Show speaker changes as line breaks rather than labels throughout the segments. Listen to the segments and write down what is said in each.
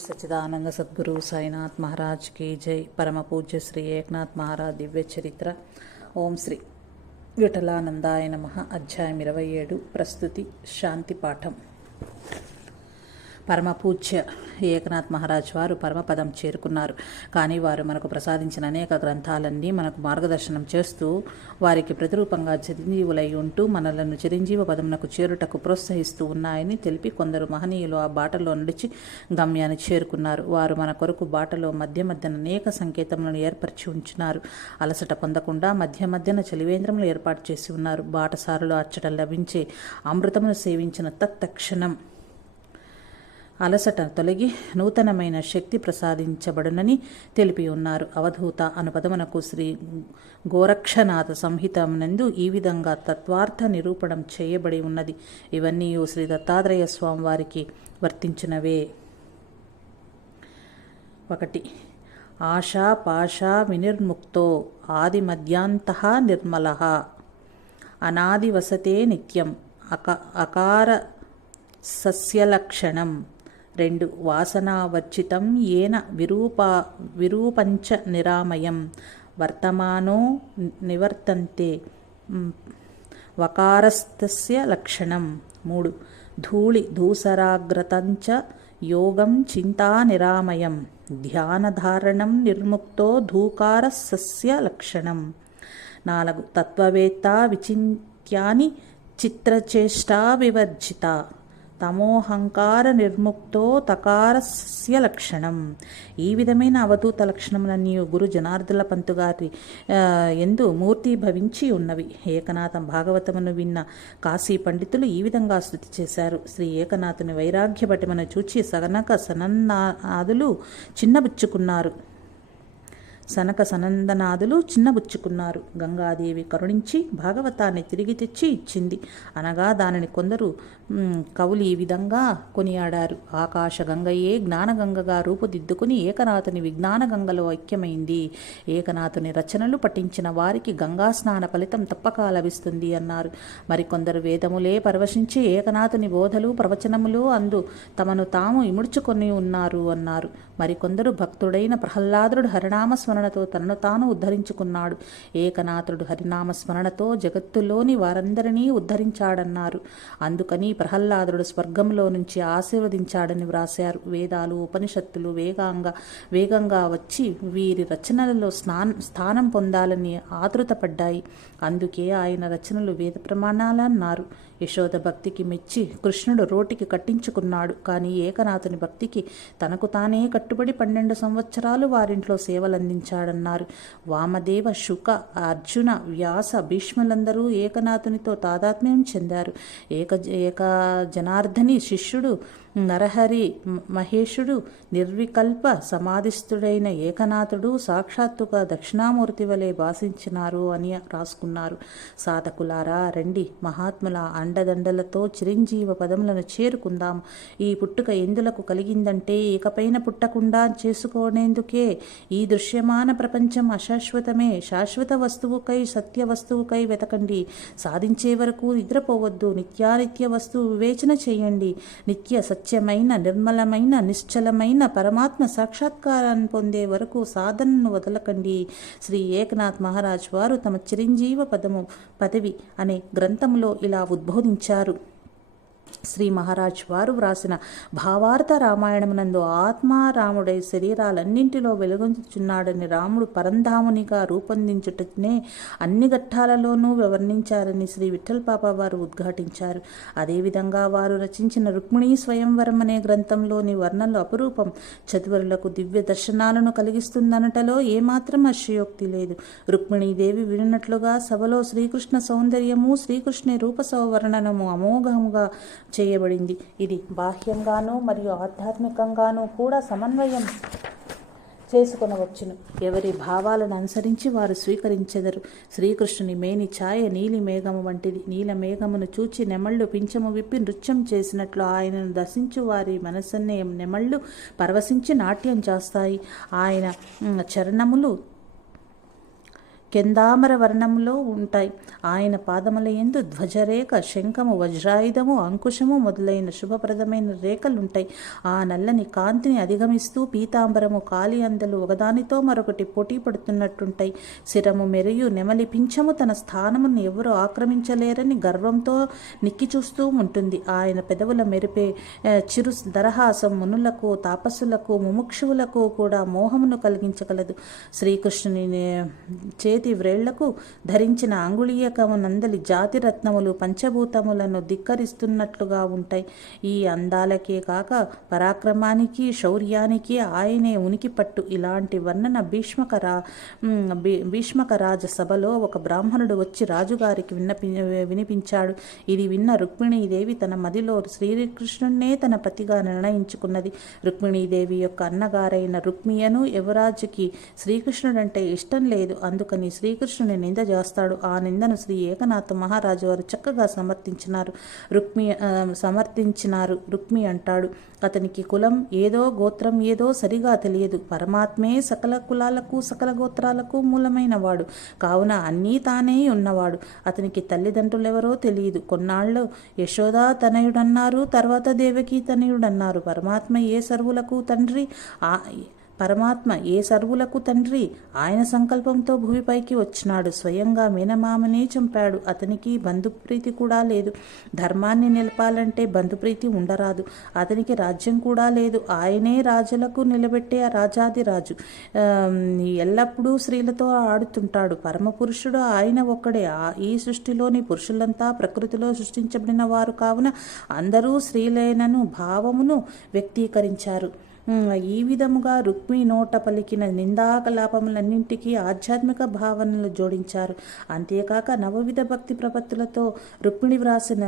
సచిదానంద సద్గురు సాయినాథ్ మహారాజ్కి జై. పరమ పూజ్య శ్రీ ఏకనాథ్ మహారాజ్ దివ్య చరిత్ర. ఓం శ్రీ విఠలానందాయ నమ. అధ్యాయం ఇరవై ఏడు. ప్రస్తుతి శాంతి పాఠం. పరమపూజ్య ఏకనాథ్ మహారాజ్ వారు పరమపదం చేరుకున్నారు. కానీ వారు మనకు ప్రసాదించిన అనేక గ్రంథాలన్నీ మనకు మార్గదర్శనం చేస్తూ వారికి ప్రతిరూపంగా చిరంజీవులై ఉంటూ మనలను చిరంజీవ పదమునకు చేరుటకు ప్రోత్సహిస్తూ ఉన్నాయని తెలిపి కొందరు మహనీయులు ఆ బాటలో నడిచి గమ్యాన్ని చేరుకున్నారు. వారు మన కొరకు బాటలో మధ్య మధ్యన అనేక సంకేతములను ఏర్పరిచి ఉంచున్నారు అలసట పొందకుండా మధ్య మధ్యన చలివేంద్రములు ఏర్పాటు చేసి ఉన్నారు. బాటసారులు అచ్చట లభించే అమృతమును సేవించిన తత్తక్షణం అలసట తొలగి నూతనమైన శక్తి ప్రసాదించబడునని తెలిపి ఉన్నారు. అవధూత అనుపదమునకు శ్రీ గోరక్షనాథ సంహితమునందు ఈ విధంగా తత్వార్థ నిరూపణం చేయబడి ఉన్నది. ఇవన్నీ శ్రీ దత్తాత్రేయ స్వామి వారికి వర్తించినవే. ఒకటి. ఆశా పాశా వినిర్ముక్తో ఆది మధ్యాంత నిర్మల. అనాది వసతే నిత్యం అక అకార సస్యలక్షణం. రెండు వాసనావర్జితం ఏన విరూపా విరూపంచ నిరామయం. వర్తమానో నివర్తంతే వకారస్థస్య లక్షణం. మూడు ధూళి ధూసరాగ్రతంచ యోగం చింతా నిరామయం. ధ్యానధారణం నిర్ముక్తో ధూకార లక్షణం. నాలుగు తత్వవేత్త విచింత్యాని చిత్రచేష్టా వివర్జిత తమోహంకార నిర్ముక్తో తకారస్య లక్షణం. ఈ విధమైన అవధూత లక్షణములన్నీ గురు జనార్దల పంతు గారి ఎందు మూర్తి భవించి ఉన్నవి. ఏకనాథం భాగవతమును విన్న కాశీ పండితులు ఈ విధంగా స్థుతి చేశారు. శ్రీ ఏకనాథుని వైరాగ్యపటిమను చూచి సగనక సనన్నాదులు చిన్నబుచ్చుకున్నారు. సనక సనందనాదులు చిన్నబుచ్చుకున్నారు. గంగాదేవి కరుణించి భాగవతాన్ని తిరిగి తెచ్చి ఇచ్చింది. అనగా దానిని కొందరు కవులు ఈ విధంగా కొనియాడారు. ఆకాశ గంగయే జ్ఞానగంగగా రూపుదిద్దుకుని ఏకనాథుని విజ్ఞాన గంగలో ఐక్యమైంది. ఏకనాథుని రచనలు పఠించిన వారికి గంగా స్నాన ఫలితం తప్పక లభిస్తుంది అన్నారు. మరికొందరు వేదములే పరవశించి ఏకనాథుని బోధలు ప్రవచనములు అందు తమను తాము ఇముడ్చుకొని ఉన్నారు అన్నారు. మరికొందరు భక్తుడైన ప్రహ్లాదుడు హరినామ స్మరణతో తనను తాను ఉద్ధరించుకున్నాడు. ఏకనాథుడు హరినామ స్మరణతో జగత్తులోని వారందరినీ ఉద్ధరించాడన్నారు. అందుకని ప్రహ్లాదుడు స్వర్గంలో నుంచి ఆశీర్వదించాడని వ్రాశారు. వేదాలు ఉపనిషత్తులు వేగంగా వేగంగా వచ్చి వీరి రచనలలో స్నాన్ స్థానం పొందాలని ఆతృతపడ్డాయి. అందుకే ఆయన రచనలు వేద ప్రమాణాలన్నారు యశోద భక్తికి మెచ్చి కృష్ణుడు రోటికి కట్టించుకున్నాడు. కానీ ఏకనాథుని భక్తికి తనకు తానే కట్టుబడి పన్నెండు సంవత్సరాలు వారింట్లో సేవలందించాడన్నారు వామదేవ శుక అర్జున వ్యాస భీష్ములందరూ ఏకనాథునితో తాదాత్మ్యం చెందారు. ఏక ఏక జనార్దని శిష్యుడు నరహరి మహేషుడు నిర్వికల్ప సమాధిస్థుడైన ఏకనాథుడు సాక్షాత్తుగా దక్షిణామూర్తి వలె భాషించినారు అని రాసుకున్నారు. సాధకులారా రండి. మహాత్ముల అండదండలతో చిరంజీవ పదములను చేరుకుందాం. ఈ పుట్టుక ఎందులకు కలిగిందంటే ఇకపైన పుట్టకుండా చేసుకోనేందుకే. ఈ దృశ్యమాన ప్రపంచం అశాశ్వతమే. శాశ్వత వస్తువుకై సత్య వస్తువుకై వెతకండి. సాధించే వరకు నిద్రపోవద్దు. నిత్యానిత్య వస్తువు వివేచన చేయండి. నిత్య సత్య సత్యమైన నిర్మలమైన నిశ్చలమైన పరమాత్మ సాక్షాత్కారాన్ని పొందే వరకు సాధనను వదలకండి. శ్రీ ఏకనాథ్ మహారాజ్ వారు తమ చిరంజీవ పదము పదవి అనే గ్రంథంలో ఇలా ఉద్బోధించారు. శ్రీ మహారాజ్ వారు వ్రాసిన భావార్థ రామాయణమునందు ఆత్మారాముడై శరీరాలన్నింటిలో వెలుగొంచుచున్నాడని రాముడు పరంధామునిగా రూపొందించుటనే అన్ని ఘట్టాలలోనూ వివర్ణించారని శ్రీ విఠల్ వారు ఉద్ఘాటించారు. అదేవిధంగా వారు రచించిన రుక్మిణీ స్వయంవరం అనే గ్రంథంలోని వర్ణనలు అపురూపం చతువరులకు దివ్య దర్శనాలను కలిగిస్తుందనటలో ఏమాత్రం అశయోక్తి లేదు. రుక్మిణీదేవి విన్నట్లుగా సభలో శ్రీకృష్ణ సౌందర్యము శ్రీకృష్ణ రూప సౌవర్ణనము అమోఘముగా చేయబడింది. ఇది బాహ్యంగానూ మరియు ఆధ్యాత్మికంగానూ కూడా సమన్వయం చేసుకొనవచ్చును. ఎవరి భావాలను అనుసరించి వారు స్వీకరించెదరు. శ్రీకృష్ణుని మేని ఛాయ నీలి మేఘము వంటిది. నీల మేఘమును చూచి నెమళ్ళు పింఛము విప్పి నృత్యం చేసినట్లు ఆయనను దర్శించు వారి మనసన్నే నెమళ్ళు పరవశించి నాట్యం చేస్తాయి. ఆయన చరణములు కెందామర వర్ణంలో ఉంటాయి. ఆయన పాదముల ఎందు ధ్వజరేఖ శంఖము వజ్రాయుధము అంకుశము మొదలైన శుభప్రదమైన రేఖలుంటాయి. ఆ నల్లని కాంతిని అధిగమిస్తూ పీతాంబరము కాలి అందలు ఒకదానితో మరొకటి పోటీ పడుతున్నట్టుంటాయి. శిరము మెరియు నెమలి పింఛము తన స్థానమును ఎవరు ఆక్రమించలేరని గర్వంతో నిక్కి చూస్తూ ఉంటుంది. ఆయన పెదవుల మెరిపే చిరు దరహాసం మునులకు తాపస్సులకు ముముక్షువులకు కూడా మోహమును కలిగించగలదు. శ్రీకృష్ణుని చే చేతి వ్రేళ్ళకు ధరించిన అంగుళీయకము నందలి జాతి రత్నములు పంచభూతములను ధిక్కరిస్తున్నట్లుగా ఉంటాయి. ఈ అందాలకే కాక పరాక్రమానికి శౌర్యానికి ఆయనే ఉనికి పట్టు ఇలాంటి వర్ణన భీష్మక రా భీష్మక రాజ సభలో ఒక బ్రాహ్మణుడు వచ్చి రాజుగారికి విన్నపి వినిపించాడు. ఇది విన్న రుక్మిణీదేవి తన మదిలో శ్రీకృష్ణున్నే తన పతిగా నిర్ణయించుకున్నది. రుక్మిణీదేవి యొక్క అన్నగారైన రుక్మియను యువరాజుకి శ్రీకృష్ణుడంటే ఇష్టం లేదు. అందుకని శ్రీకృష్ణుని నింద చేస్తాడు. ఆ నిందను శ్రీ ఏకనాథ మహారాజు వారు చక్కగా సమర్థించినారు. రుక్మి సమర్థించినారు. రుక్మి అంటాడు అతనికి కులం ఏదో గోత్రం ఏదో సరిగా తెలియదు. పరమాత్మే సకల కులాలకు సకల గోత్రాలకు మూలమైన వాడు. కావున అన్నీ తానే ఉన్నవాడు. అతనికి తల్లిదండ్రులెవరో తెలియదు. కొన్నాళ్ళు యశోదా తనయుడన్నారు తర్వాత దేవకీ తనయుడన్నారు. పరమాత్మ ఏ సర్వులకు తండ్రి? ఆ పరమాత్మ ఏ సర్వులకు తండ్రి ఆయన సంకల్పంతో భూమిపైకి వచ్చినాడు. స్వయంగా మీనమామనే చంపాడు. అతనికి బంధుప్రీతి కూడా లేదు. ధర్మాన్ని నిలపాలంటే బంధుప్రీతి ఉండరాదు. అతనికి రాజ్యం కూడా లేదు. ఆయనే రాజులకు నిలబెట్టే ఆ రాజాది రాజు. ఎల్లప్పుడూ స్త్రీలతో ఆడుతుంటాడు. పరమ పురుషుడు ఆయన ఒక్కడే. ఆ- ఈ సృష్టిలోని పురుషులంతా ప్రకృతిలో సృష్టించబడిన వారు కావున అందరూ స్త్రీలేనను భావమును వ్యక్తీకరించారు. ఈ విధముగా రుక్మి నోట పలికిన నిందాకలాపములన్నింటికీ ఆధ్యాత్మిక భావనలు జోడించారు. అంతేకాక నవవిధ భక్తి ప్రపత్తులతో రుక్మిణి వ్రాసిన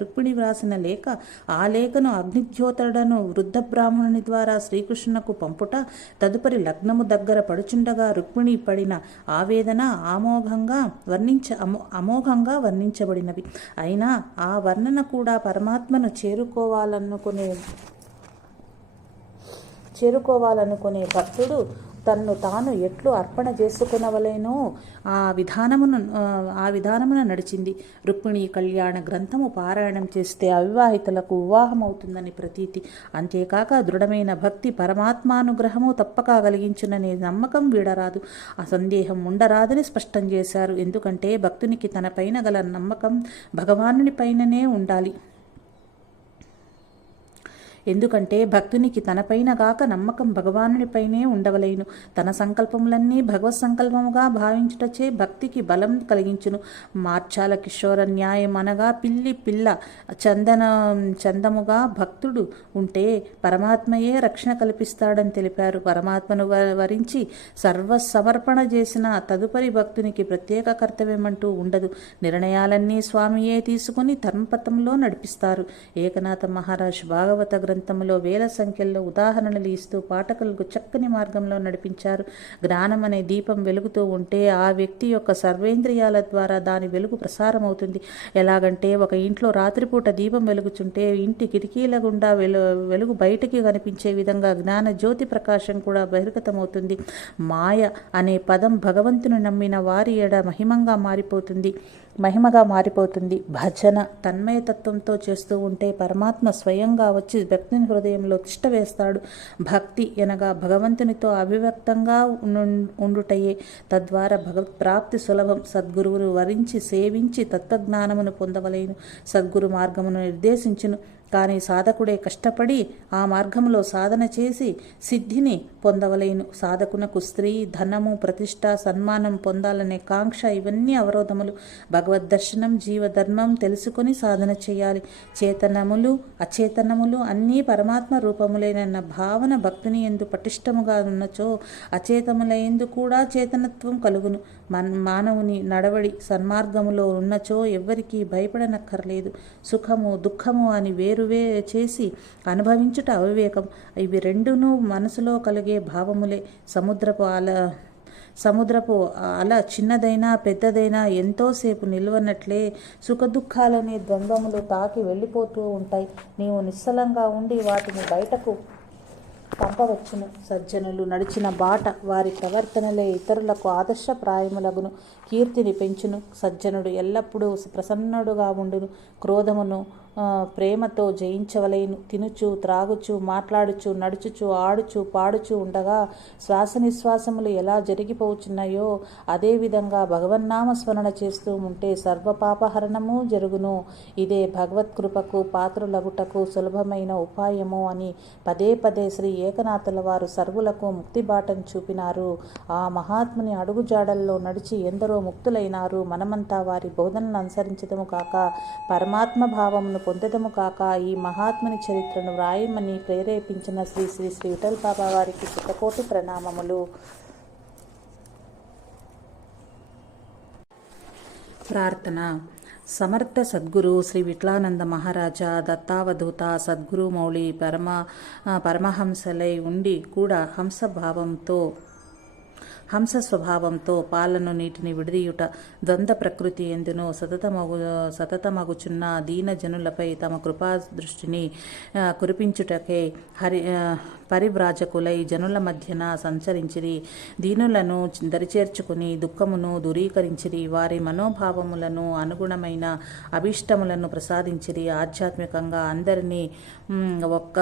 రుక్మిణి వ్రాసిన లేఖ ఆ లేఖను అగ్నిజ్యోతుడను వృద్ధ బ్రాహ్మణుని ద్వారా శ్రీకృష్ణకు పంపుట తదుపరి లగ్నము దగ్గర పడుచుండగా రుక్మిణి పడిన ఆవేదన ఆమోఘంగా వర్ణించ అమో అమోఘంగా వర్ణించబడినవి. అయినా ఆ వర్ణన కూడా పరమాత్మను చేరుకోవాలనుకునే చేరుకోవాలనుకునే భక్తుడు తన్ను తాను ఎట్లు అర్పణ చేసుకునవలేనో ఆ విధానమును ఆ, విధానమున నడిచింది. రుక్మిణి కళ్యాణ గ్రంథము పారాయణం చేస్తే అవివాహితులకు వివాహం అవుతుందని ప్రతీతి. అంతేకాక దృఢమైన భక్తి పరమాత్మానుగ్రహము తప్పక కలిగించుననే నమ్మకం వీడరాదు. ఆ సందేహం ఉండరాదని స్పష్టం చేశారు. ఎందుకంటే భక్తునికి తనపైన గల నమ్మకం భగవానుని పైననే ఉండాలి. ఎందుకంటే భక్తునికి తనపైన గాక నమ్మకం భగవానునిపైనే ఉండవలేను. తన సంకల్పములన్నీ భగవత్ సంకల్పముగా భావించుటచే భక్తికి బలం కలిగించును. మార్చాల కిషోర న్యాయం అనగా పిల్లి పిల్ల చందన చందముగా భక్తుడు ఉంటే పరమాత్మయే రక్షణ కల్పిస్తాడని తెలిపారు. పరమాత్మను వ- వరించి సర్వ సమర్పణ చేసిన తదుపరి భక్తునికి ప్రత్యేక కర్తవ్యమంటూ ఉండదు. నిర్ణయాలన్నీ స్వామియే తీసుకుని ధర్మపథంలో నడిపిస్తారు. ఏకనాథ మహారాజ్ భాగవత గ్రంథంలో వేల సంఖ్యలో ఉదాహరణలు ఇస్తూ పాఠకులకు చక్కని మార్గంలో నడిపించారు. జ్ఞానం అనే దీపం వెలుగుతూ ఉంటే ఆ వ్యక్తి యొక్క సర్వేంద్రియాల ద్వారా దాని వెలుగు ప్రసారం అవుతుంది ఎలాగంటే ఒక ఇంట్లో రాత్రిపూట దీపం వెలుగుచుంటే ఇంటి కిటికీల గుండా వెలు వెలుగు బయటికి కనిపించే విధంగా జ్ఞాన జ్యోతి ప్రకాశం కూడా బహిర్గతమవుతుంది. మాయ అనే పదం భగవంతుని నమ్మిన వారి ఎడ మహిమంగా మారిపోతుంది. మహిమగా మారిపోతుంది. భజన తన్మయతత్వంతో చేస్తూ ఉంటే పరమాత్మ స్వయంగా వచ్చి భక్తిని హృదయంలో తిష్ట వేస్తాడు. భక్తి అనగా భగవంతునితో అభివ్యక్తంగా ఉండు- ఉండుటయే. తద్వారా భగవత్ ప్రాప్తి సులభం. సద్గురువును వరించి సేవించి తత్వజ్ఞానమును పొందవలేను. సద్గురు మార్గమును నిర్దేశించును. కానీ సాధకుడే కష్టపడి ఆ మార్గంలో సాధన చేసి సిద్ధిని పొందవలేను. సాధకునకు స్త్రీ ధనము ప్రతిష్ట సన్మానం పొందాలనే కాంక్ష ఇవన్నీ అవరోధములు. భగవద్ దర్శనం జీవధర్మం తెలుసుకొని సాధన చేయాలి. చేతనములు అచేతనములు అన్నీ పరమాత్మ రూపములేనన్న భావన భక్తుని ఎందు పటిష్టముగా ఉన్నచో అచేతముల ఎందు కూడా చేతనత్వం కలుగును. మన్ మానవుని నడవడి సన్మార్గములో ఉన్నచో ఎవ్వరికీ భయపడనక్కర్లేదు. సుఖము దుఃఖము అని వేరు వేరువే చేసి అనుభవించుట అవివేకం. ఇవి రెండును మనసులో కలిగే భావములే. సముద్రపు అల సముద్రపు అల చిన్నదైనా పెద్దదైనా ఎంతోసేపు నిల్వనట్లే సుఖదుఖాలనే ద్వంద్వములు తాకి వెళ్ళిపోతూ ఉంటాయి. నీవు నిశ్చలంగా ఉండి వాటిని బయటకు పంపవచ్చును. సజ్జనులు నడిచిన బాట వారి ప్రవర్తనలే ఇతరులకు ఆదర్శప్రాయములగును. కీర్తిని పెంచును. సజ్జనుడు ఎల్లప్పుడూ ప్రసన్నుడుగా ఉండును. క్రోధమును ప్రేమతో జయించవలేను. తినుచు త్రాగుచు మాట్లాడుచు నడుచుచు ఆడుచు పాడుచు ఉండగా శ్వాస నిశ్వాసములు ఎలా జరిగిపోచున్నాయో అదేవిధంగా భగవన్నామ స్మరణ చేస్తూ ఉంటే సర్వపాపహరణము జరుగును. ఇదే భగవత్కృపకు పాత్రులగుటకు సులభమైన ఉపాయము అని పదే పదే శ్రీ ఏకనాథుల వారు సర్వులకు ముక్తి బాటను చూపినారు. ఆ మహాత్ముని అడుగుజాడల్లో నడిచి ఎందరో ముక్తులైనారు. మనమంతా వారి బోధనను అనుసరించదము కాక పరమాత్మ భావమును పొందదము కాక ఈ మహాత్ముని చరిత్రను వ్రాయమని ప్రేరేపించిన శ్రీ శ్రీ శ్రీ విఠల్ బాబా వారికి శతకోటి ప్రణామములు. ప్రార్థన. సమర్థ సద్గురు శ్రీ విట్లానంద మహారాజా దత్తావధూత సద్గురు మౌళి పరమ పరమహంసలై ఉండి కూడా హంసభావంతో హంస స్వభావంతో పాలను నీటిని విడదీయుట ద్వంద్వ ప్రకృతి ఎందును సతతమగు సతతమగుచున్న దీన జనులపై తమ కృపా దృష్టిని కురిపించుటకే హరి పరిభ్రాజకులై పరివ్రాజకులై జనుల మధ్యన సంచరించిరి. దీనులను దరిచేర్చుకుని దుఃఖమును దూరీకరించిరి. వారి మనోభావములను అనుగుణమైన అభిష్టములను ప్రసాదించిరి. ఆధ్యాత్మికంగా అందరినీ ఒక్క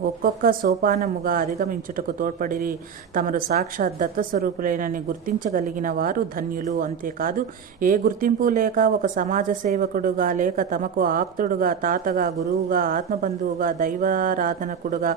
ఒక్కొక్క సోపానముగా అధిగమించుటకు తోడ్పడిరి. తమరు సాక్షాత్ దత్తస్వరూపులేనని గుర్తించగలిగిన వారు ధన్యులు. అంతేకాదు ఏ గుర్తింపు లేక ఒక సమాజ సేవకుడుగా లేక తమకు ఆప్తుడుగా తాతగా గురువుగా ఆత్మబంధువుగా దైవారాధనకుడుగా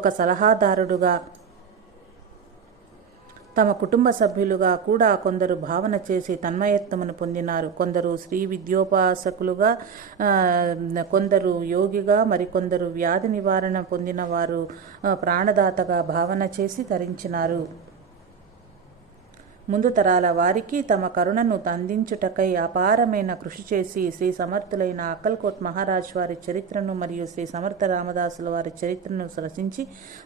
ఒక సలహాదారుడుగా తమ కుటుంబ సభ్యులుగా కూడా కొందరు భావన చేసి తన్మయత్వమును పొందినారు. కొందరు శ్రీ విద్యోపాసకులుగా కొందరు యోగిగా మరికొందరు వ్యాధి నివారణ పొందిన వారు ప్రాణదాతగా భావన చేసి తరించినారు. ముందు తరాల వారికి తమ కరుణను అందించుటకై అపారమైన కృషి చేసి శ్రీ సమర్థులైన అక్కల్కోట్ మహారాజ్ వారి చరిత్రను మరియు శ్రీ సమర్థ రామదాసుల వారి చరిత్రను రచించి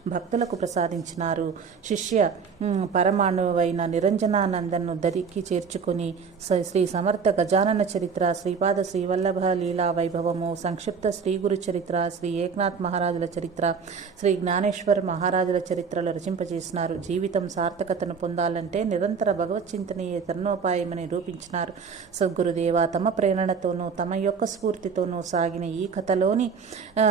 భక్తులకు ప్రసాదించినారు. శిష్య పరమాణువైన నిరంజనానందను దరికి చేర్చుకుని స- శ్రీ సమర్థ గజానన చరిత్ర శ్రీపాద శ్రీవల్లభ లీలా వైభవము సంక్షిప్త శ్రీ గురు చరిత్ర శ్రీ ఏక్నాథ్ మహారాజుల చరిత్ర శ్రీ జ్ఞానేశ్వర్ మహారాజుల చరిత్రలు రచింపజేసినారు. జీవితం సార్థకతను పొందాలంటే నిరంతర భగవత్ చింతనయే తరుణోపాయమని నిరూపించినారు సద్గురుదేవ తమ ప్రేరణతోనూ తమ యొక్క స్ఫూర్తితోనూ సాగిన ఈ కథలోని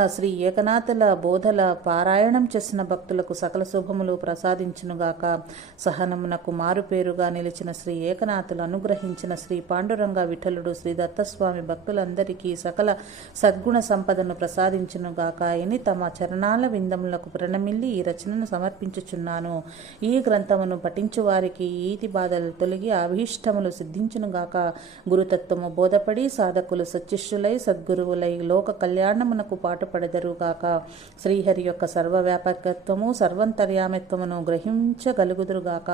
శ్రీ ఏకనాథుల బోధల పారాయణం చేసిన భక్తులకు సకల శుభములు ప్రసాదించునుగాక. సహనమునకు మారుపేరుగా నిలిచిన శ్రీ ఏకనాథులు అనుగ్రహించిన శ్రీ పాండురంగ విఠలుడు శ్రీ దత్తస్వామి భక్తులందరికీ సకల సద్గుణ సంపదను ప్రసాదించునుగాక. అని తమ చరణాల విందములకు ప్రణమిల్లి ఈ రచనను సమర్పించుచున్నాను. ఈ గ్రంథమును పఠించు వారికి ఈతి బాధలు తొలగి అభీష్టములు సిద్ధించునుగాక గురుతత్వము బోధపడి సాధకులు సచ్చిష్యులై సద్గురువులై లోక కళ్యాణమునకు పాటుపడెదరుగాక శ్రీహరి యొక్క సర్వవ్యాపకత్వము సర్వంతర్యామిత్వమును గ్రహించగలుగుదురుగాక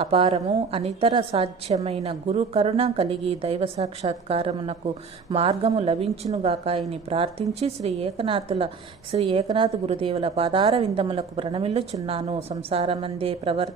అపారము అనితర సాధ్యమైన గురు కరుణ కలిగి దైవ సాక్షాత్కారమునకు మార్గము లభించునుగాక అని ప్రార్థించి శ్రీ ఏకనాథుల శ్రీ ఏకనాథ గురుదేవుల పాదార విందములకు ప్రణమిల్లుచున్నాను. సంసారమందే ప్రవర్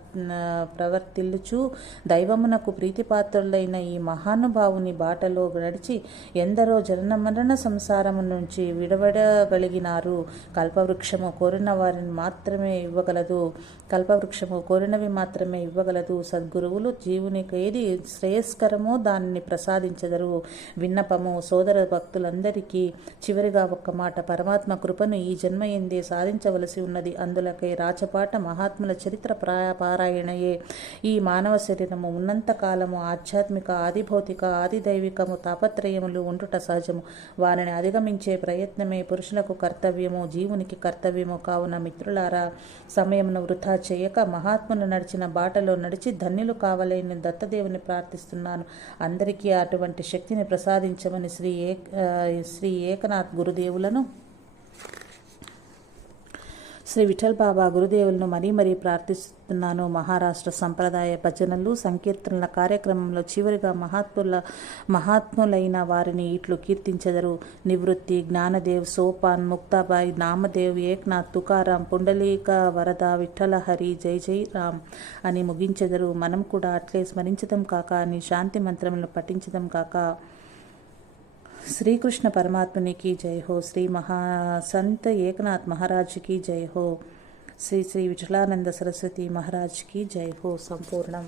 ప్రవర్తిల్లుచు దైవమునకు ప్రీతిపాత్రులైన ఈ మహానుభావుని బాటలో నడిచి ఎందరో జనన మరణ సంసారము నుంచి విడవడగలిగినారు. కల్పవృక్షము కోరిన వారిని మాత్రమే ఇవ్వగలదు. కల్పవృక్షము కోరినవి మాత్రమే ఇవ్వగలదు. సద్గురువులు జీవునికి ఏది శ్రేయస్కరమో దానిని ప్రసాదించదరు. విన్నపము సోదర భక్తులందరికీ చివరిగా ఒక్క మాట. పరమాత్మ కృపను ఈ జన్మ ఎందే సాధించవలసి ఉన్నది. అందులకై రాచపాట మహాత్ముల చరిత్ర ప్రా- పారాయణయే. ఈ మానవ శరీరము ఉన్నంత కాలము ఆధ్యాత్మిక ఆదిభౌతిక ఆదిదైవికము తాపత్రయములు ఉండుట సహజము. వారిని అధిగమించే ప్రయత్నమే పురుషులకు కర్తవ్యము జీవునికి కర్తవ్యము కావున మిత్రులారా సమయమును వృధా చేయక మహాత్ములు నడిచిన బాటలో నడిచి ధన్యులు కావాలని దత్తదేవుని ప్రార్థిస్తున్నాను. అందరికీ అటువంటి శక్తిని ప్రసాదించమని శ్రీ ఏక్ శ్రీ ఏకనాథ్ గురుదేవులను శ్రీ విఠల్ బాబా గురుదేవులను మరీ మరీ ప్రార్థిస్తున్నాను. మహారాష్ట్ర సంప్రదాయ భజనలు సంకీర్తనల కార్యక్రమంలో చివరిగా మహాత్ముల మహాత్ములైన వారిని ఇట్లు కీర్తించెదరు. నివృత్తి జ్ఞానదేవ్ సోపాన్ ముక్తాబాయి నామదేవ్ ఏక్నాథ్ తుకారాం పుండలీక వరద విఠల హరి జై జై రామ్ అని ముగించెదరు. మనం కూడా అట్లే స్మరించడం కాక అని శాంతి మంత్రములను పఠించడం కాక శ్రీకృష్ణ పరమాత్మనికి జై హో శ్రీ మహా సంత్ ఏకనాథ్ మహారాజ్కి జై హో శ్రీ శ్రీ విఠలానంద సరస్వతి మహారాజ్కి జై హో సంపూర్ణం